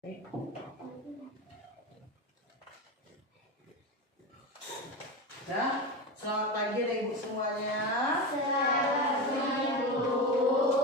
Nah, selamat pagi Ibu semuanya. Selamat pagi Bu.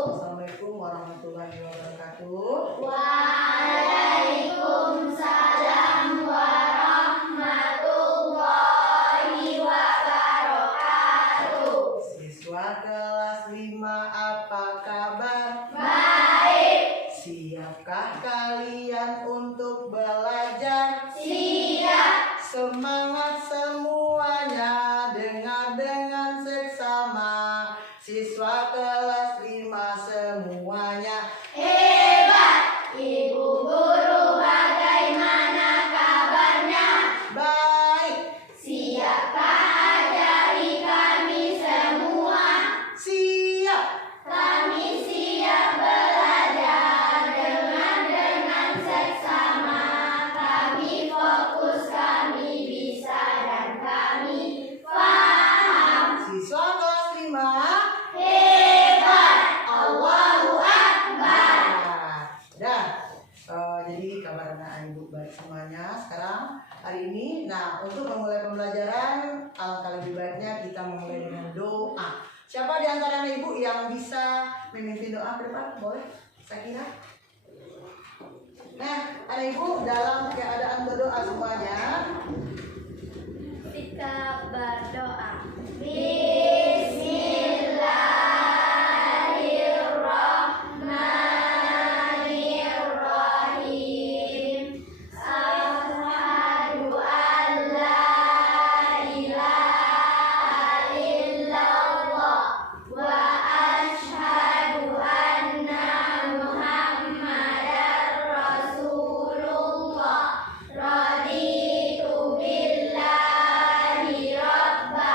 Assalamualaikum warahmatullahi wabarakatuh. Waalaikumsalam warahmatullahi wabarakatuh. Siswa kelas 5 apa kabar? Baik. Siapkah kalian untuk belajar? Siap. Semangat semuanya, dengar dengan seksama. Siswa kelas 5 semuanya Hebat. Ibu guru bagaimana kabarnya? baik. Siapkah ajari kami semua? Siap. Kami siap belajar dengan seksama. Kami fokus, kami bisa dan kami paham. Siswa kelas 5 Hebat. Allahu Akbar. Dah. Jadi kabar anak ibu baik semuanya sekarang hari ini. Nah, untuk memulai pembelajaran alangkah lebih baiknya kita memulai dengan doa. Siapa di antara anak ibu yang bisa memimpin doa ke depan? Boleh? Saya kira. Nah, anak ibu dalam keadaan berdoa semuanya. Sikap berdoa. Bismillahirrahmanirrahim. Asyhadu an la ilaha illallah wa asyhadu anna Muhammadar Rasulullah. Raditu billahi rabba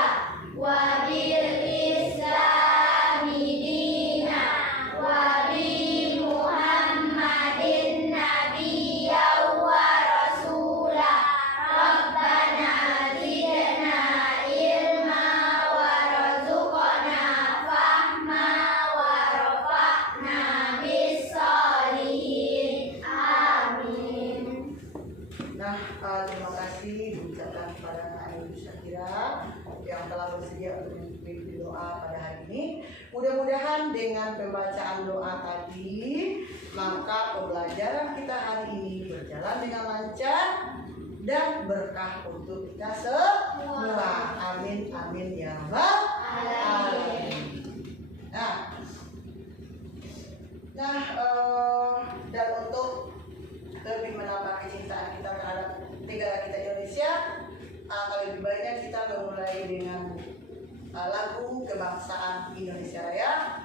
wa bil islami dina wa bi Muhammadin nabiyya wa rasula. Rabbana zidna ilma warzuqna fahma warfa'na bis sholihin. Amin. Nah, terima kasih diucapkan kepada anak ibu Syakira yang telah bersedia untuk memimpin doa pada hari ini. Mudah-mudahan dengan pembacaan doa tadi, maka pembelajaran kita hari ini berjalan dengan lancar dan berkah untuk kita semua. Amin, amin ya rabbal alamin. Dan untuk lebih menambah kecintaan kita terhadap negara kita Indonesia, kalau lebih baiknya kita memulai dengan lagu kebangsaan Indonesia Raya.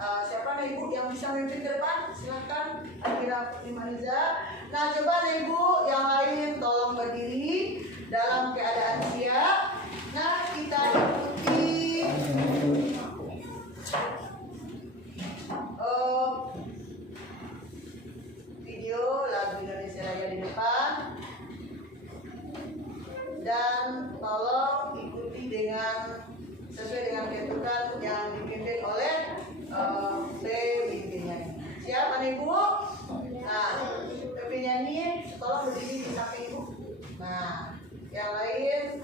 Siapa nih ibu yang bisa memimpin ke depan? Silahkan Akira Primaniza. Nah, coba nih ibu yang lain tolong berdiri dalam keadaan siap. Nah, kita ikuti video lagu Indonesia Raya di depan, dan tolong ikuti dengan sesuai dengan ketentuan yang dipimpin oleh pemimpinnya. Siap anak ibu? Nah, pemimpinnya ini tolong berdiri di samping ibu. Nah, yang lain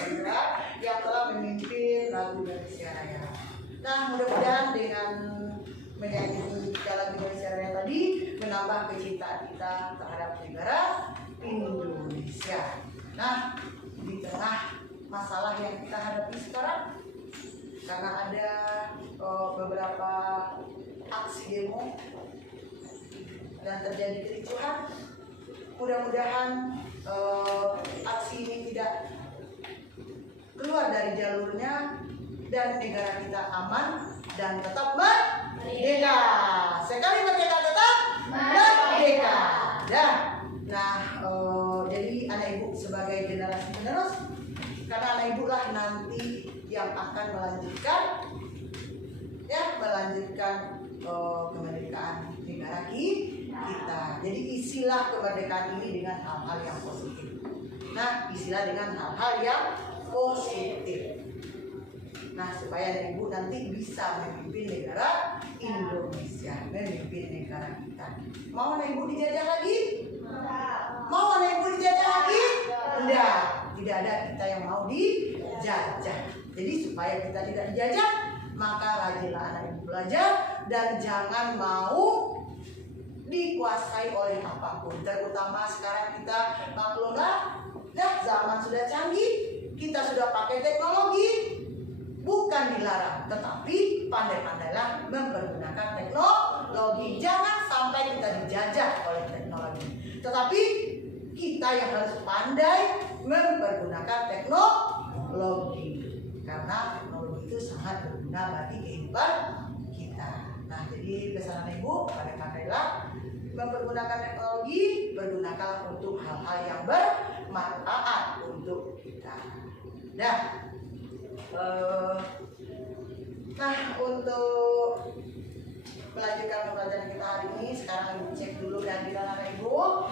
Fadila yang telah memimpin lagu Indonesia Raya. Nah, mudah-mudahan dengan menyanyi lagu Indonesia Raya tadi menambah kecintaan kita terhadap negara Indonesia. Nah, di tengah masalah yang kita hadapi sekarang, karena ada beberapa aksi demo dan terjadi kericuhan, mudah-mudahan aksi ini tidak keluar dari jalurnya dan negara kita aman dan tetap merdeka. Sekali merdeka tetap merdeka. Nah, jadi anak ibu sebagai generasi penerus, karena anak ibu lah nanti yang akan melanjutkan kemerdekaan negara kita. Jadi isilah kemerdekaan ini dengan hal-hal yang positif. Nah, isilah dengan hal-hal yang positif. Nah, supaya ibu nanti bisa memimpin negara Indonesia, memimpin negara kita. Mau anak ibu dijajah lagi? Mau anak ibu dijajah lagi? Enggak, tidak ada kita yang mau dijajah. Jadi supaya kita tidak dijajah, maka rajinlah anak ibu belajar dan jangan mau dikuasai oleh apapun. Terutama sekarang kita maklumlah, zaman sudah canggih, kita sudah pakai teknologi, bukan dilarang, tetapi pandai-pandailah mempergunakan teknologi. Jangan sampai kita dijajah oleh teknologi, tetapi kita yang harus pandai mempergunakan teknologi, karena teknologi itu sangat berguna bagi kehidupan kita. Nah, jadi pesanan ibu, pandai-pandailah mempergunakan teknologi, bergunakan untuk hal-hal yang bermanfaat untuk kita. Nah, untuk melanjutkan pembelajaran kita hari ini, sekarang ibu cek dulu kehadiran anak ibu.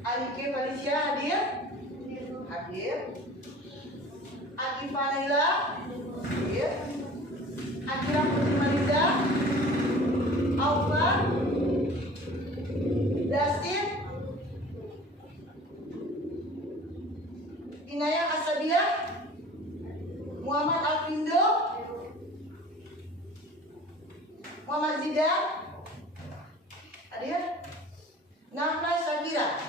Alike Felicia hadir? Hadir. Akifah Naila hadir. Akira Putri Mariza, Aufa, Dustin, Inaya Asadia, Muhammad Alfindo, Muhammad Zidan hadir. Nafla Syakira,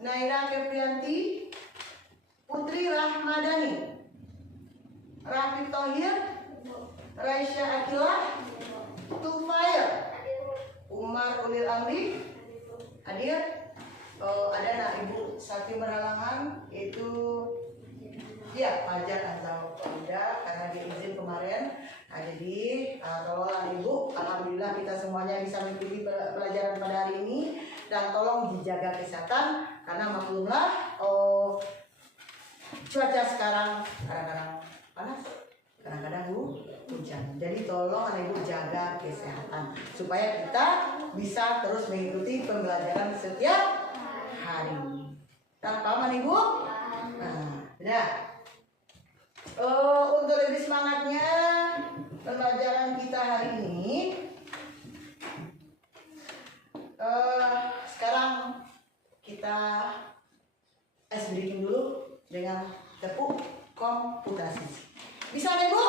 Naira Kefrianti, Putri Rahmadani, Rafiq Thohir, Raisya Akilah, Tufail, Umar Ulil Amri hadir. Ada anak ibu Sakti Berhalangan, itu ya Fajar Azam Farida, karena dia izin kemarin. Nah, jadi tolonglah ibu, alhamdulillah kita semuanya bisa mengikuti pelajaran pada hari ini, dan tolong dijaga kesehatan karena maklumlah cuaca sekarang kadang-kadang panas, kadang-kadang hujan. Jadi tolong anak ibu jaga kesehatan supaya kita bisa terus mengikuti pembelajaran setiap hari. Paham anak ibu? Nah, untuk lebih semangatnya pembelajaran kita hari ini, sekarang kita ice breaking dulu dengan tepuk komputasi. Bisa anak ibu?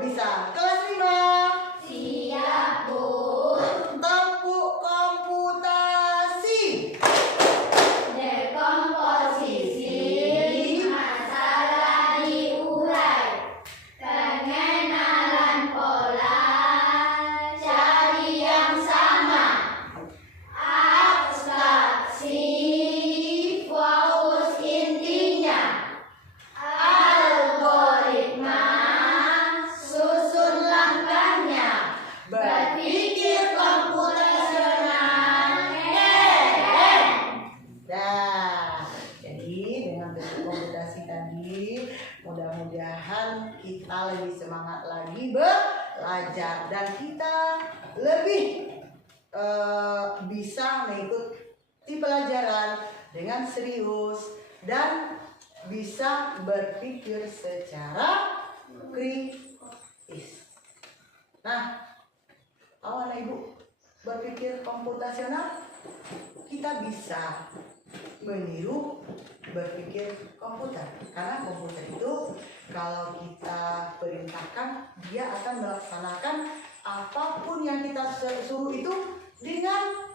Bisa. Kelas 5. Siap, Bu. Tepuk komputasi. Dekomposisi masalah diurai. Pengenalan pola, cari yang sama. Abstraksi, fokus intinya. Algoritma, susun langkahnya. Berpikir komputasional, keren. Nah, jadi dengan bentuk komputasi tadi, mudah-mudahan kita lebih semangat lagi belajar dan kita lebih bisa mengikuti pelajaran dengan serius dan bisa berpikir secara kritis. Nah, Awal Ibu berpikir komputasional, kita bisa meniru berpikir komputer. Karena komputer itu kalau kita perintahkan, dia akan melaksanakan apapun yang kita suruh itu dengan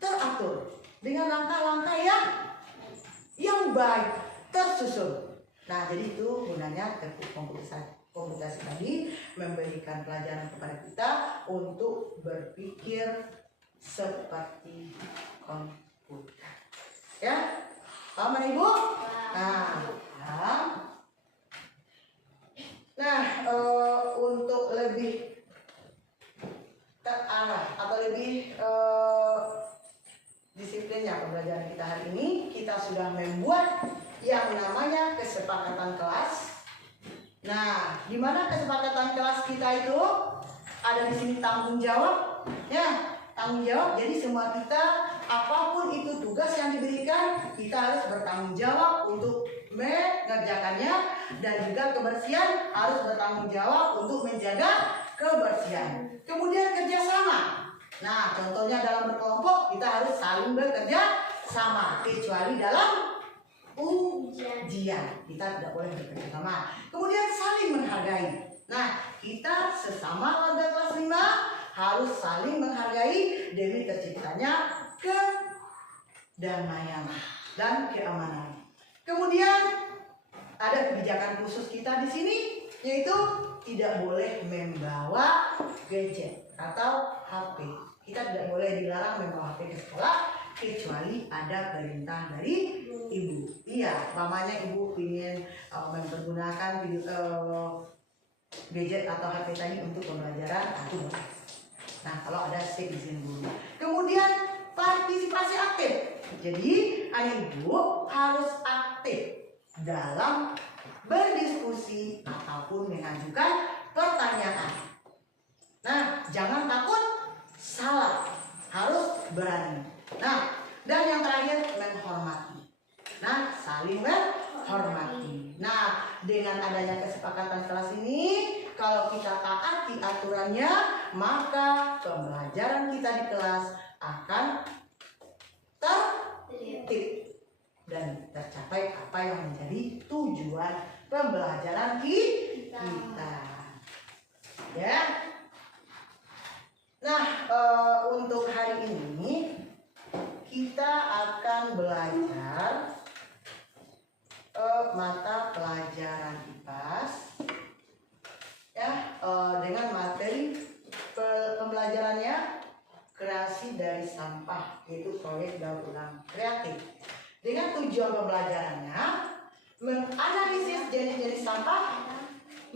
teratur, dengan langkah-langkah yang baik, tersusun. Nah, jadi itu gunanya teknik komputasi tadi, memberikan pelajaran kepada kita untuk berpikir seperti komputer. Ya, paham Ibu? Nah, untuk lebih terarah atau lebih disiplinnya pembelajaran kita hari ini, kita sudah membuat yang namanya kesepakatan kelas. Nah, di mana kesepakatan kelas kita itu ada di sini tanggung jawab, ya, tanggung jawab. Jadi semua kita, apapun itu tugas yang diberikan, kita harus bertanggung jawab untuk mengerjakannya, dan juga kebersihan harus bertanggung jawab untuk menjaga kebersihan. Kemudian kerjasama. Nah, contohnya dalam berkelompok kita harus saling bekerja sama, kecuali dalam ujian kita tidak boleh bekerja sama. Kemudian saling menghargai. Nah, kita sesama warga kelas 5 harus saling menghargai demi terciptanya kedamaian dan keamanan. Kemudian ada kebijakan khusus kita di sini, yaitu tidak boleh membawa gadget atau HP. Kita tidak boleh dilarang membawa HP ke sekolah kecuali ada perintah dari ibu. Iya, mamanya ibu ingin mempergunakan gadget atau HP tadi untuk pembelajaran, aku boleh. Nah, kalau ada izin guru. Kemudian partisipasi aktif. Jadi anak ibu harus aktif dalam berdiskusi ataupun mengajukan pertanyaan. Nah, jangan takut salah, harus berani. Nah, dan yang terakhir menghormati. Nah, saling menghormati. Nah, dengan adanya kesepakatan kelas ini, kalau kita taati aturannya, maka pembelajaran kita di kelas akan tertib dan tercapai apa yang menjadi tujuan pembelajaran kita. Ya. Nah, untuk hari ini kita akan belajar mata pelajaran IPAS, ya, dengan materi pembelajarannya kreasi dari sampah, yaitu proyek daur ulang kreatif. Dengan tujuan pembelajarannya menganalisis jenis-jenis sampah,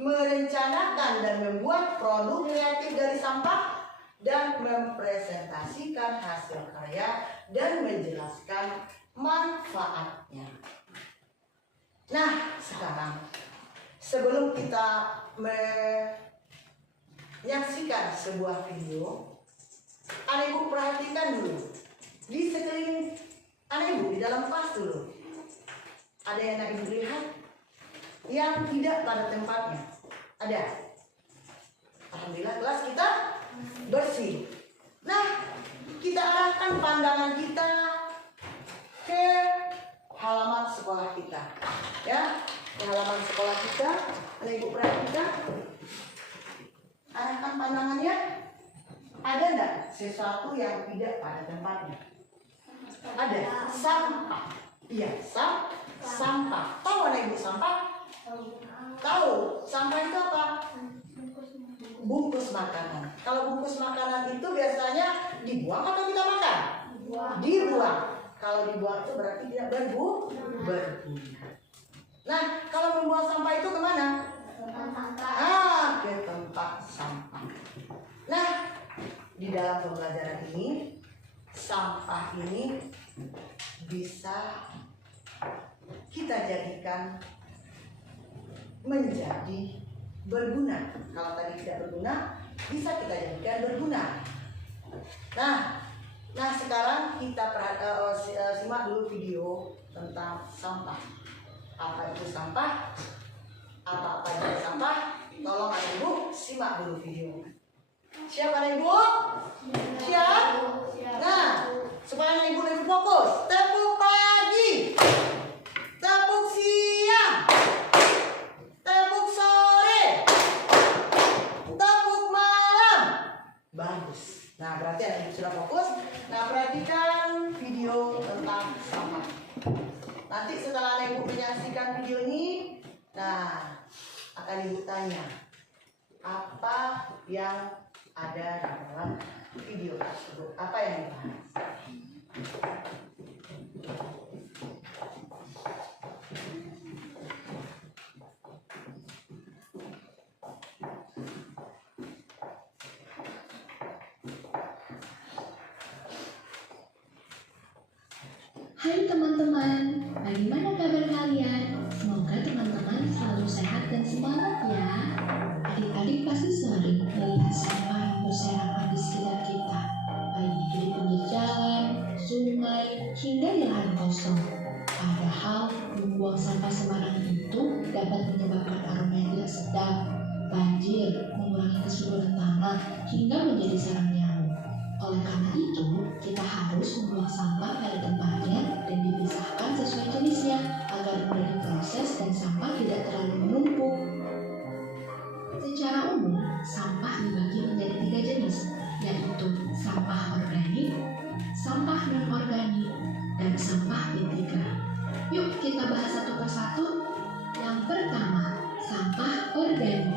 merencanakan dan membuat produk kreatif dari sampah, dan mempresentasikan hasil karya dan menjelaskan manfaatnya. Nah, sekarang sebelum kita menyaksikan sebuah video, anak ibu perhatikan dulu di sekeliling anak ibu, di dalam kelas dulu. Ada yang anak ibu lihat yang tidak pada tempatnya? Ada. Alhamdulillah kelas kita bersih. Nah, kita arahkan pandangan kita ke halaman sekolah kita, ya, ke halaman sekolah kita. Anak ibu perhatikan, arahkan pandangannya. Ada enggak sesuatu yang tidak pada tempatnya? Ada. Sampah. Iya, sampah. Tahu anak ibu sampah? Tahu. Sampah itu apa? Bungkus makanan. Kalau bungkus makanan itu biasanya dibuang atau kita makan? Dibuang. Kalau dibuang itu berarti tidak berguna. Nah, kalau membuang sampah itu kemana? Ke tempat sampah. Nah, di dalam pembelajaran ini, sampah ini bisa kita jadikan menjadi berguna. Kalau tadi tidak berguna, bisa kita jadikan berguna. Nah sekarang kita simak dulu video tentang sampah. Apa itu sampah? Apa-apa itu sampah? Tolong ibu simak dulu video. Siap anak ibu? Siap? Nah, supaya anak ibu lebih fokus. Tepuk pagi, tepuk siang, tepuk sore, tepuk malam. Bagus. Nah, berarti anak ibu sudah fokus. Nah, perhatikan video tentang sampah. Nanti setelah anak ibu menyaksikan video ini, nah, akan ibu tanya apa yang ada di dalam video tersebut, apa yang dibahas. Hai teman-teman, bagaimana kabar kalian? Semoga teman-teman selalu sehat dan semangat ya. Adik-adik pasti sering melihat sampah yang berserakan di sekitar kita, baik itu di pinggir jalan, sungai, hingga di lahan kosong. Padahal membuang sampah sembarangan itu dapat menyebabkan aroma yang tidak sedap, banjir, mengurangi kesuburan tanah, hingga menjadi sarang nyamuk. Oleh karena itu, kita harus membuang sampah pada tempatnya dan dipisahkan sesuai jenisnya agar mudah diproses dan sampah tidak terlalu menumpuk. Secara umum, sampah dibagi menjadi 3 jenis, yaitu sampah organik, sampah non-organik, dan sampah B3. Yuk kita bahas satu persatu. Yang pertama, sampah organik.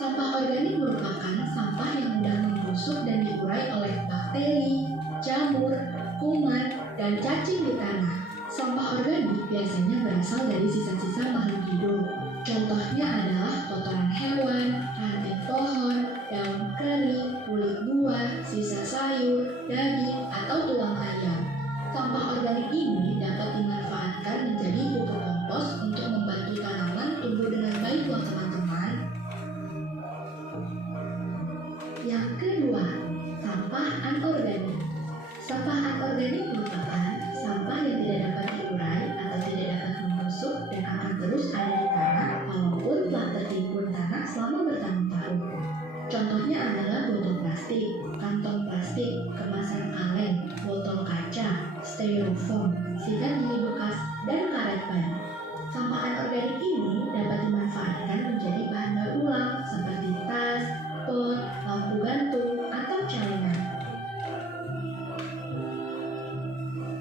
Sampah organik merupakan sampah yang mudah membusuk dan diurai oleh bakteri, jamur, kuman, dan cacing di tanah. Sampah organik biasanya berasal dari sisa-sisa makhluk hidup. Contohnya adalah kotoran hewan, ranting pohon, daun kering, kulit buah, sisa sayur, daging, atau tulang ayam. Sampah organik ini dapat dimanfaatkan menjadi pupuk kompos untuk membantu tanaman tumbuh dengan baik loh teman-teman. Yang kedua, sampah anorganik. Sampah anorganik merupakan sampah yang tidak dapat diurai atau tidak dapat membusuk dan akan terus ada di tanah walaupun telah tertimbun tanah selama bertahun-tahun. Contohnya adalah botol plastik, kantong plastik, kemasan kaleng, botol kaca, styrofoam, sikat gigi bekas, dan karet ban. Sampah anorganik ini dapat dimanfaatkan menjadi bahan daur ulang seperti tas, pot, lampu gantung, atau celengan.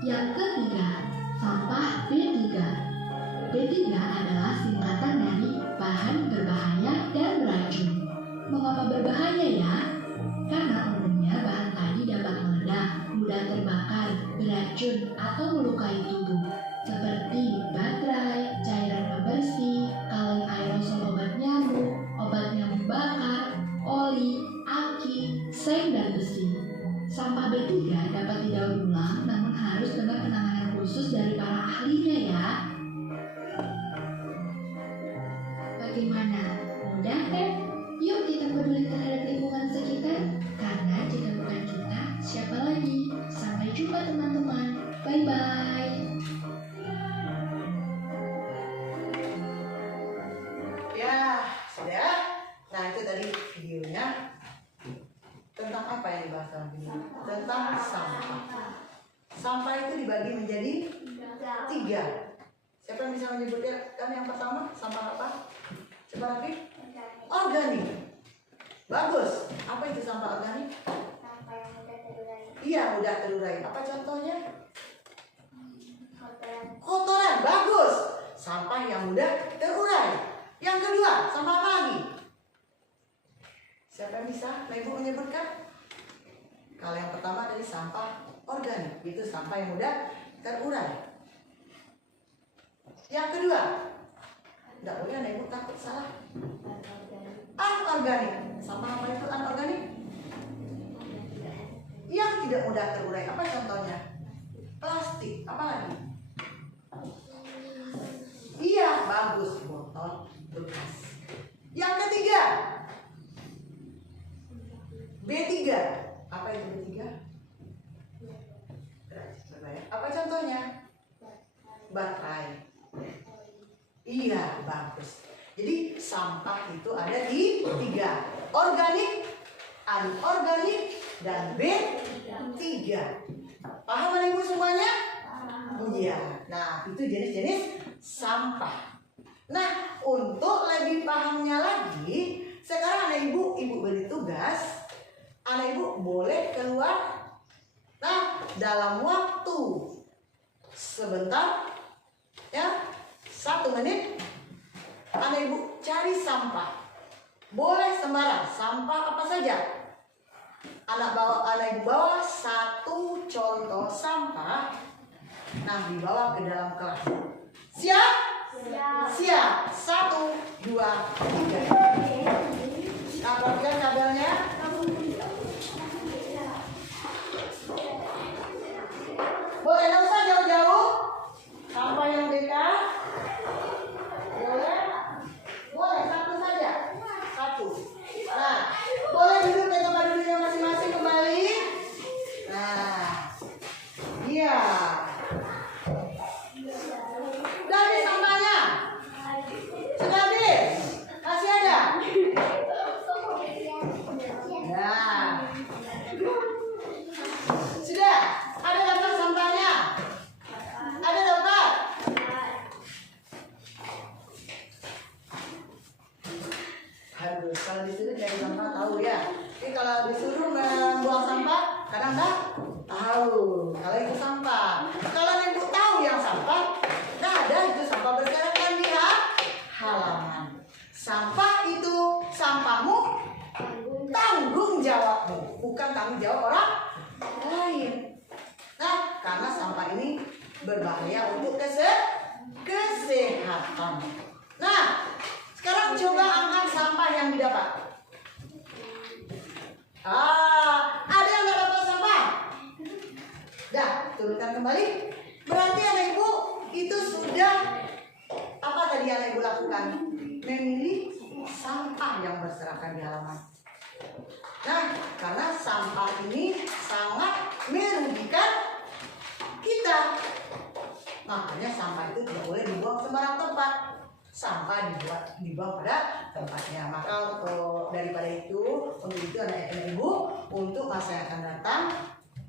Yang ketiga, sampah B3. B3 adalah singkatan dari bahan berbahaya dan beracun. Mengapa berbahaya ya? Karena umumnya bahan tadi dapat meledak, mudah terbakar, beracun, atau melukai tubuh, seperti baterai, cairan pembersih, kaleng aerosol obat nyamuk bakar, oli, aki, seng, dan besi. Sampah B3 dapat didaur ulang namun harus dengan penanganan khusus dari para ahlinya ya. Bagaimana? Mudah kan? Yuk kita peduli terhadap lingkungan sekitar, karena jika bukan kita, siapa lagi? Sampai jumpa teman-teman. Bye-bye. Ya, sudah. Nah, itu tadi videonya. Tentang apa yang dibahas dalam video? Tentang sampah. Sampah itu dibagi menjadi 3. Siapa yang bisa menyebutnya? Kan yang pertama, sampah apa? Coba lagi. Organik. Bagus. Apa itu sampah organik? Sampah yang mudah terurai. Iya, mudah terurai. Apa contohnya? Kotoran. Kotoran. Bagus. Sampah yang mudah terurai. Yang kedua, sampah apa lagi? Siapa yang bisa? Ibu menyebutkan? Kalau yang pertama dari sampah organik, itu sampah yang mudah terurai. Yang kedua, tidak boleh ada ibu takut salah. Anorganik. Sampah apa itu anorganik? Yang tidak mudah terurai. Apa contohnya? Plastik. Apa lagi? Iya, bagus. Botol bekas. Yang ketiga, B3. Apa itu B3? Apa contohnya? Baterai. Iya, bagus. Jadi sampah itu ada di 3. Organik, anorganik, dan B3. Paham Anak Ibu semuanya? Iya. Nah, itu jenis-jenis sampah. Nah, untuk lebih pahamnya lagi, sekarang Anak Ibu beri tugas, Anak Ibu boleh keluar. Nah, dalam waktu sebentar, ya, 1 menit, Anak Ibu cari sampah. Boleh sembarang, sampah apa saja. Anak Ibu bawa 1 contoh sampah. Nah, dibawa ke dalam kelas. Siap? Siap. 1, 2, 3. Nah, perhatikan kabelnya. Boleh, nggak usah jauh-jauh. Sampah yang dekat. Boleh? Boleh, 1 saja. 1. Nah, boleh duduk di tempat duduknya masing-masing kembali. Nah, iya. Udah habis sampahnya? Sudah habis? Masih ada? Nah, sudah? Ada dapat sampahnya? Ada dapat? Aduh, kalau disuruh cari sampah tahu ya. Tapi kalau disuruh membuang sampah, kadang nggak tahu. Kalau itu sampah. Kalau Ibu tahu yang sampah, nggak ada itu sampah berserakan di halaman. Sampah itu sampahmu, tanggung jawabmu, bukan tanggung jawab orang lain. Nah, karena sampah ini berbahaya untuk kesehatan. Nah, sekarang coba angkat sampah yang didapat. Ada yang nggak dapat sampah? Dah, turunkan kembali. Berarti Anak Ibu itu sudah apa tadi Anak Ibu lakukan? Memilih sampah yang berserakan di halaman. Nah, karena sampah ini sangat merugikan kita. Makanya sampah itu tidak boleh dibuang sembarang tempat. Sampah dibuang pada tempatnya. Maka daripada itu, untuk itu Anak Ibu, untuk masa yang akan datang,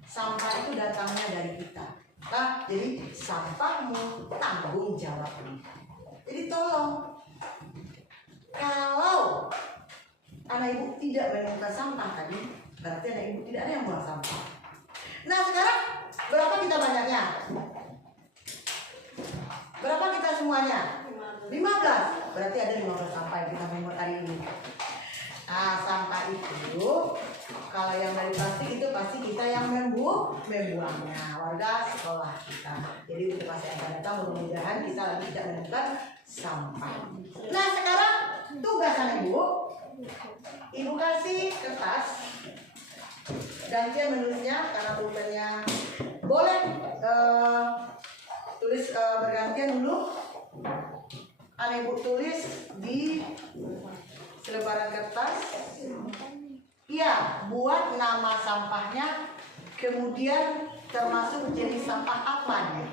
sampah itu datangnya dari kita. Nah, jadi sampahmu tanggung jawabmu. Jadi tolong, kalau Anak Ibu tidak menemukan sampah tadi, berarti Anak Ibu tidak ada yang buang sampah. Nah, sekarang berapa kita banyaknya? Berapa kita semuanya? 15. Berarti ada 15 sampah yang kita membuat hari ini. Nah, sampah itu kalau yang dari plastik itu pasti kita yang membuangnya, warga sekolah kita. Jadi untuk masa yang akan datang mudah-mudahan kita lagi tidak menemukan sampah. Nah, sekarang tugas Anak Ibu kasih kertas, gantian menulisnya karena pulpennya boleh tulis bergantian dulu. Anak Ibu tulis di selebaran kertas. Iya, buat nama sampahnya, kemudian termasuk jenis sampah apa ya.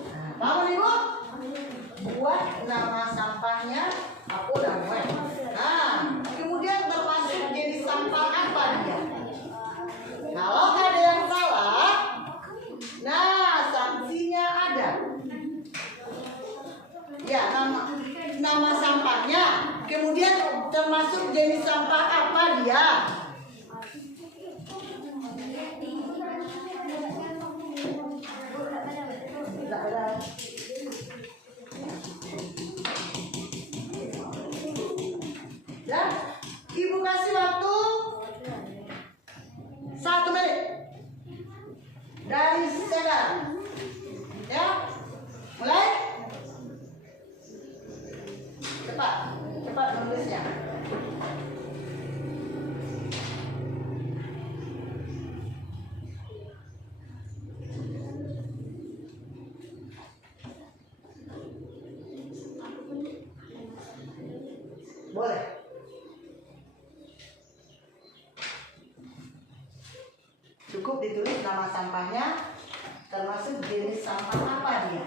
Nah, paham Ibu? Buat nama sampahnya apa namanya. Nah, kemudian termasuk jenis sampah apa dia. Kalau ada yang salah, nah sanksinya ada. Ya, nama sampahnya, kemudian termasuk jenis sampah apa dia. Ya, Ibu kasih waktu 1 menit dari sekarang. Ya, mulai. Cepat menulisnya. Boleh. Cukup ditulis nama sampahnya, termasuk jenis sampah apa dia.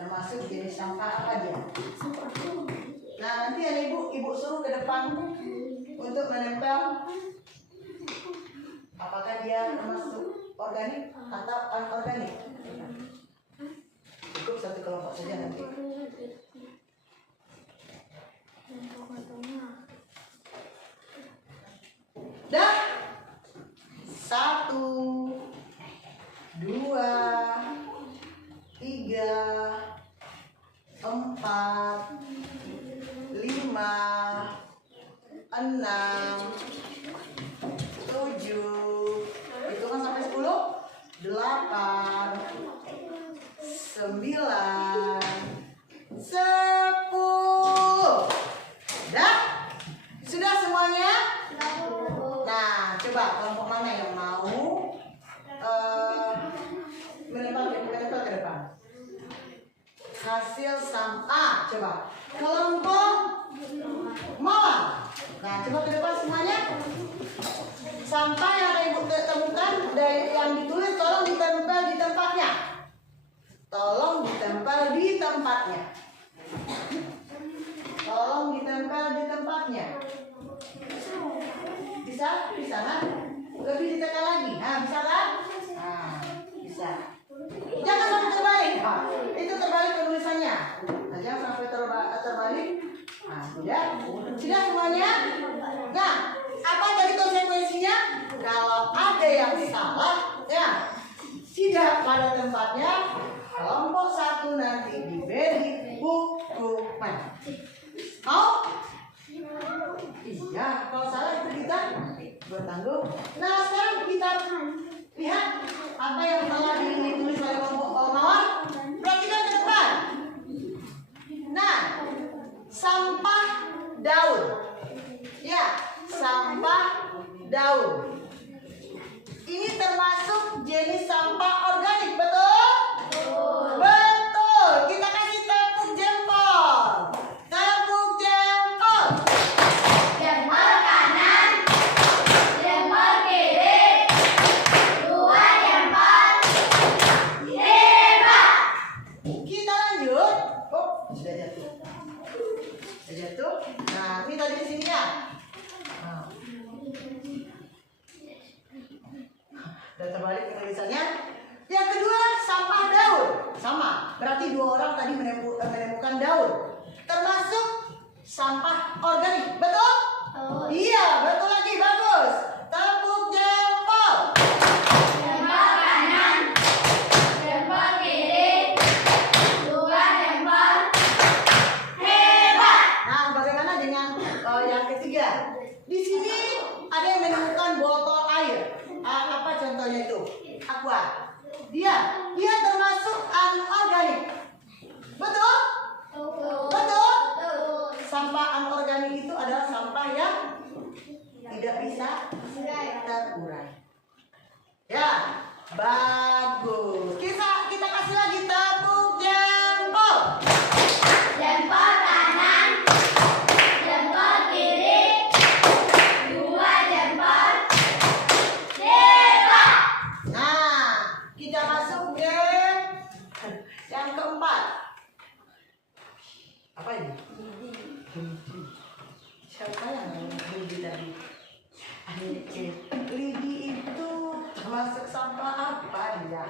Termasuk jenis sampah apa dia. Nah, nanti Ibu suruh ke depan untuk menempel. Apakah dia termasuk organik atau anorganik? Cukup satu kelompok saja nanti. Dah. 1, 2, 3, 4, 5, 6, 7, hitungan sampai 10, 8, 9, 10. Dah? Sudah semuanya? Nah, coba kelompok mana yang mau menempel ke depan? Hasil sampah. Coba kelompok mawar. Nah, coba ke depan semuanya. Sampah yang ibu temukan dari yang ditulis tolong ditempel di tempatnya. Tolong ditempel di tempatnya. Tolong ditempel di tempatnya. Bisa? Bisa kan? Lebih ditekan lagi. Nah, bisa kan? Nah, bisa. Jangan sampai terbalik. Nah, itu terbalik penulisannya. Nah, jangan sampai terbalik. Nah, sudah. Sudah semuanya? Nah, apa tadi konsekuensinya? Kalau ada yang salah, ya tidak pada tempatnya, kelompok 1 nanti diberi hukuman. Mau? Iya, kalau salah itu kita bertanggung. Nah, sekarang kita lihat apa yang telah ditulis oleh kelompok mawar. Perhatikan ke depan. Nah, sampah daun. Ya, sampah daun. Ini termasuk jenis sampah organik, betul? Betul. Kita kasih tepuk jempol. Tepuk jempol. Jempol kanan, jempol kiri, 2 jempol. Hebat. Kita lanjut. Oh, sudah jatuh. Sudah jatuh. Nah, ini tadi di sini ya. Nah. Dan terbalik penulisannya. Yang kedua, sampah daun. Sama. Berarti 2 orang tadi menemukan daun. Termasuk sampah organik. Betul? Iya, betul lagi. Bagus. Tepuk jempol. Jempol kanan, jempol kiri, 2 jempol. Hebat. Nah, bagaimana dengan yang ketiga? Di sini ada yang menemukan botol air. Apa contohnya itu? Aqua. Dia termasuk anorganik. Betul? Betul? Sampah anorganik itu adalah sampah yang tidak bisa terurai. Ya, bagus. Kita kasih lagi tepuk jempol. Jempol kanan, jempol kiri, 2 jempol. Hebat. Nah, kita masuk ke yang keempat. Apa ini? Siapa yang lidi tadi? Lidi itu termasuk sampah apa dia?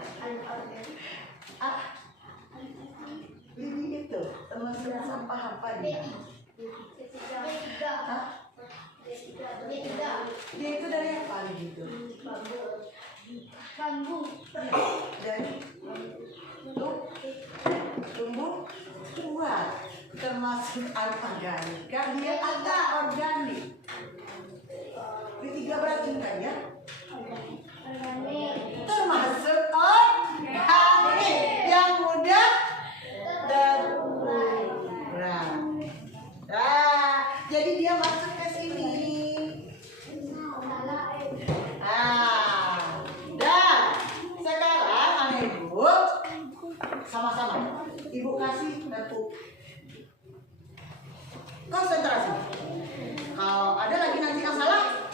Lidi itu termasuk sampah apa dia? Hah? Dia itu dari apa lidi itu? Dari tumbuh kuat, termasuk anorganik. Kan dia agak organik. Ketiga beracun kan ya? Termasuk organik yang mudah terurai. Nah, jadi dia masuk ke sini. Dan sekarang anak ibu sama-sama. Ibu kasih tepuk. Konsentrasi. Kalau ada lagi nanti yang salah,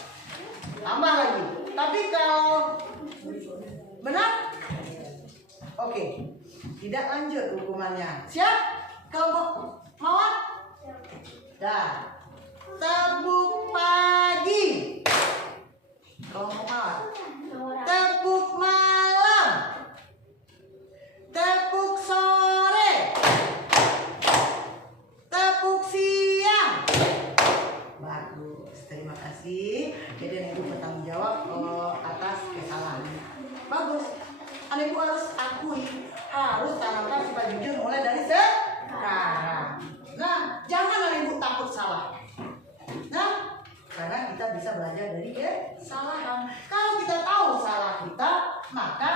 tambah lagi. Tapi kalau benar, oke. Tidak lanjut hukumannya. Siap? Kelompok mawar? Dah. Tepuk pagi. ibu harus akui, harus tanamkan sifat jujur mulai dari sekarang. Nah, jangan anak ibu takut salah. Nah, karena kita bisa belajar dari kesalahan. Kalau kita tahu salah kita, maka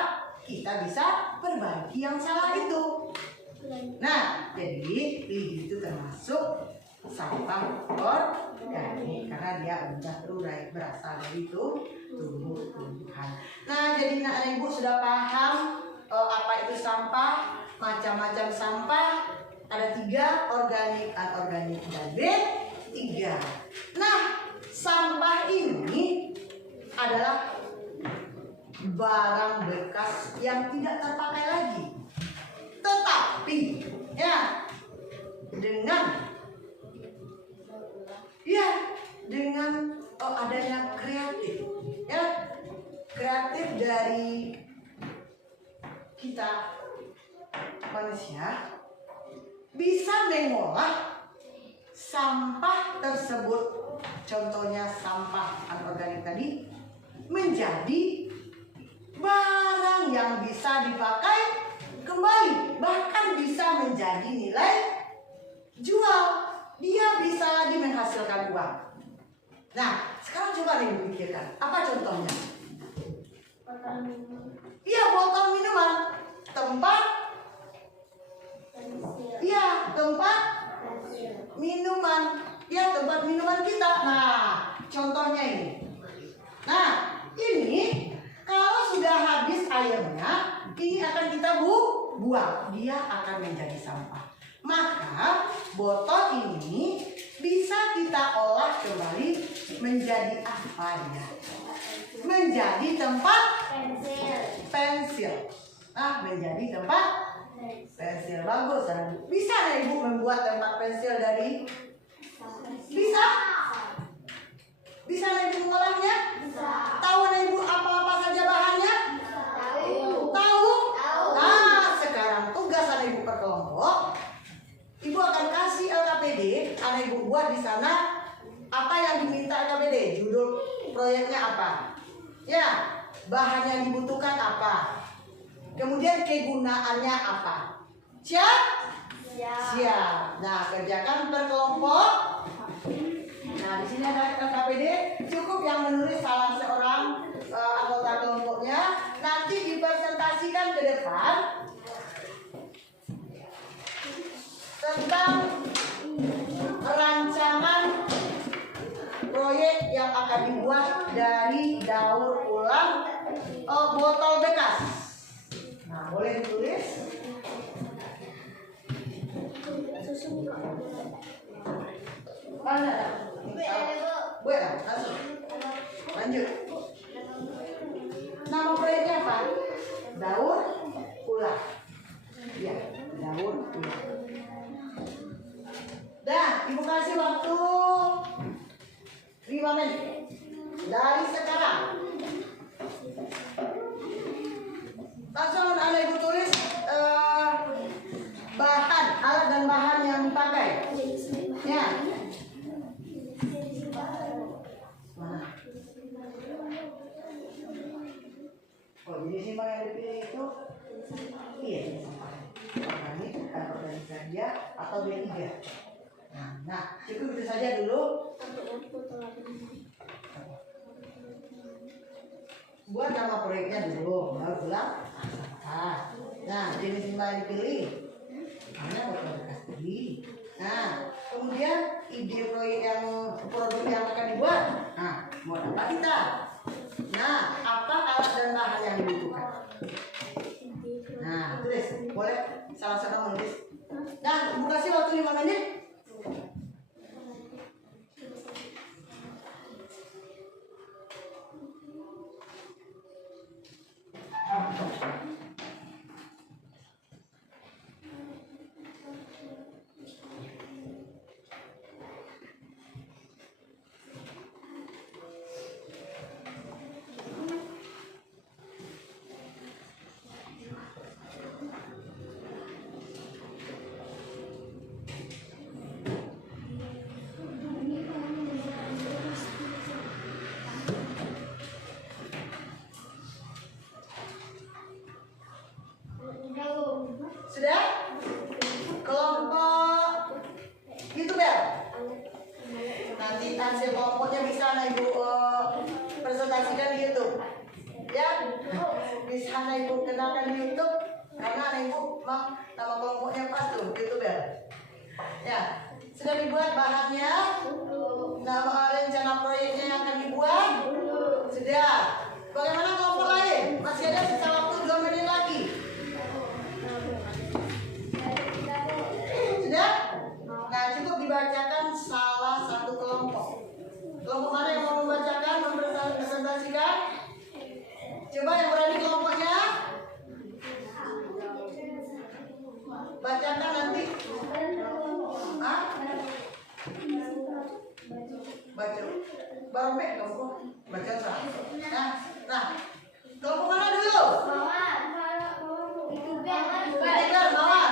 kita bisa perbaiki yang salah itu. Nah, jadi lidi itu termasuk sampah organik karena dia udah terurai berasal dari tumbuh-tumbuhan. Nah, jadi anak ibu sudah paham apa itu sampah, macam-macam sampah. Ada 3, organik, anorganik, dan B3. Nah, sampah ini adalah barang bekas yang tidak terpakai lagi. Tetapi ya dengan adanya kreatif dari kita manusia bisa mengolah sampah tersebut, contohnya sampah anorganik tadi, menjadi barang yang bisa dipakai kembali, bahkan bisa menjadi nilai jual. Dia bisa lagi menghasilkan uang. Nah, sekarang coba nih pikirkan, apa contohnya? Iya, botol minuman, tempat minuman, tempat minuman kita. Nah, contohnya ini. Nah, ini kalau sudah habis airnya, ini akan kita buang. Dia akan menjadi sampah. Maka botol ini bisa kita olah kembali menjadi apa ya? Menjadi tempat pensil. Nah, menjadi tempat pensil. Bagus. Bisa nggak ibu membuat tempat pensil dari? Bisa? Bisa nggak ibu mengolahnya? Tahu nggak ibu apa-apa saja bahannya? Tahu? Nah, sekarang tugas anak ibu per kelompok. Ibu akan kasih LKPD, anak ibu buat di sana apa yang diminta LKPD. Judul proyeknya apa? Ya, bahan yang dibutuhkan apa? Kemudian kegunaannya apa? Siap? Siap. Nah, kerjakan per kelompok. Nah, di sini ada LKPD. Cukup yang menulis salah seorang anggota kelompoknya. Nanti dipresentasikan ke depan tentang rancangan proyek yang akan dibuat dari daur ulang botol bekas. Nah, boleh ditulis. Mana? Boleh, langsung. Lanjut. Nama proyeknya apa? Daur ulang. Ya, daur ulang. Dah, ibu kasih waktu 5 menit dari sekarang. Langsung anak ibu tulis bahan, alat dan bahan yang dipakai. Ya. Mana? Oh, jadi simpang yang dipilih itu iya, sampah organik, anorganik saja atau B3. Nah, cukup itu saja dulu. Buat nama proyeknya dulu, baru bilang sampah. Nah, jenis limbah yang dipilih, mana botol bekas tadi. Nah, kemudian ide proyek yang produk yang akan dibuat. Nah, mau apa kita? Nah, apa alat dan bahan yang dibutuhkan? Nah, tulis, boleh salah satu menulis. Nah, ibu kasih waktu 5 menit. Bisa anak ibu kenalkan di YouTube karena anak ibu nama kelompoknya pas tuh YouTuber. Ya, sudah dibuat bahannya, nama rencana proyeknya yang akan dibuat sudah. Bagaimana kelompok lain? Masih ada sisa waktu 2 menit lagi. Sudah? Nah, cukup dibacakan salah satu kelompok. Kelompok mana yang mau membacakan, mempresentasikan? Coba yang berani kelompoknya. Bacakan nanti. Hah? Baca. Baru kelompok. Baca salah. Nah. Kelompok mana dulu? Youtuber, mawar.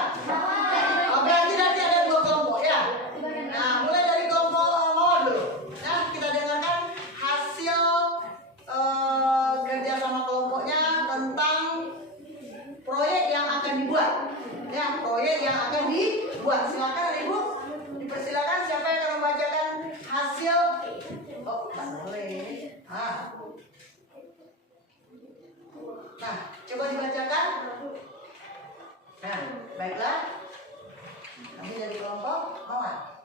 Oh, berarti nanti ada 2 kelompok ya. Nah, mulai dari kelompok mawar dulu. Nah, kita dengarkan hasil kerja sama kelompoknya tentang proyek yang akan dibuat. Ya, proyek yang akan dibuat. Silakan Ibu, dipersilakan siapa yang akan membacakan hasil. Oh, tak boleh. Nah, coba dibacakan. Nah, baiklah. Kami dari kelompok mawar.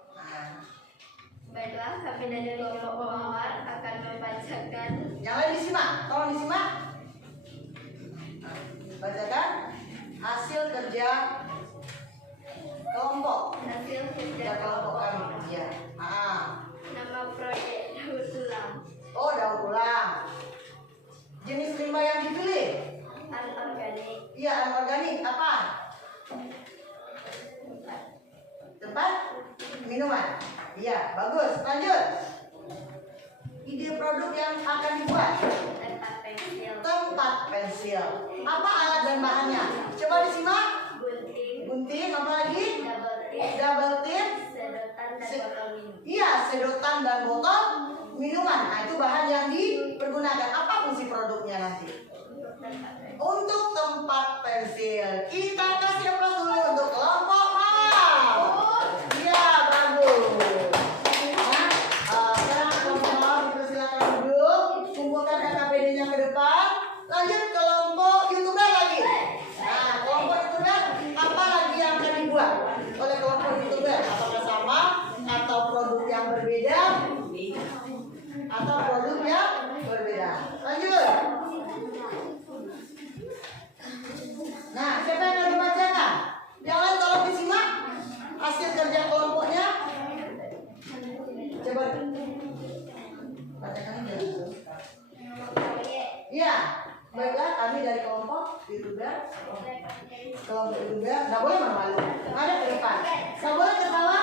Baiklah, kami dari kelompok mawar akan membacakan. Yang lain disimak, tolong disimak. Bacakan hasil kerja kelompok. Hasil kerja Kelompok kami. Ya. Nama proyek daur ulang. Oh, daur ulang. Jenis limbah yang dipilih? Anorganik. Iya, anorganik. Apa? Tempat minuman. Iya, bagus. Lanjut. Ide produk yang akan dibuat? Tempat pensil. Tempat pensil. Apa alat dan bahannya? Coba disimak. Gunting, apa lagi? Double tip. Sedotan dan botol minum. Iya, sedotan dan botol minuman. Nah, itu bahan yang dipergunakan. Apa fungsi produknya nanti? Untuk tempat pensil. Kita kasih aplaus dulu untuk kelompok mawar. Iya, bagus. Nah, sekarang kelompok mawar dipersilakan duduk. Kumpulkan KKPD-nya ke depan. Lanjut kelompok YouTuber lagi. Nah, kelompok YouTuber apa lagi yang akan dibuat oleh kelompok YouTuber? Apakah sama atau produk yang berbeda? Atau produk yang berbeda? Lanjut. Nah, siapa yang akan dibacakan? Yang lain tolong disimak hasil kerja kelompoknya. Coba bacakan dulu. Iya, baiklah kami dari kelompok YouTuber. Kelompok YouTuber, nggak boleh malu. Ada ke depan. Nggak boleh ketawa.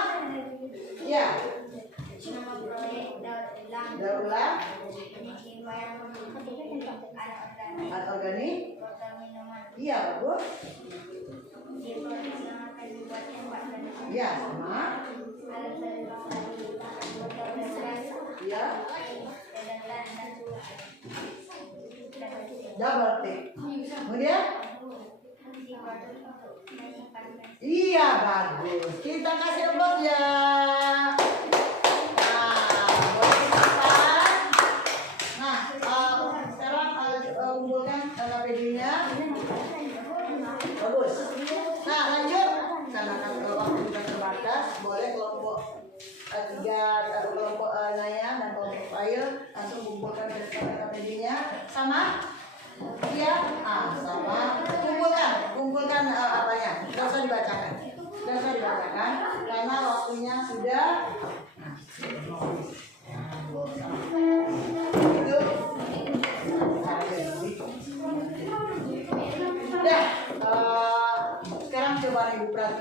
Iya. Nama proyek daur ulang. Daur ulang. Jenis limbah yang menggunakan Anorganik. botol minuman. Iya, bagus. Di produk yang akan dibuat tempat pensil. Iya, sama. Alat sedotan botol minuman. Iya. Sedotan dan Double tip. Kemudian? di produk untuk menyimpan pensil. Iya, bagus. Kita kasih aplaus ya. Nah, sekarang kumpulkan KKPD-nya. Bagus. Nah, lanjut. Karena kan waktu kita terbatas, boleh kelompok 3 atau kelompok Naya dan kelompok Ail langsung kumpulkan KKPD-nya. Sama? Iya. Sama.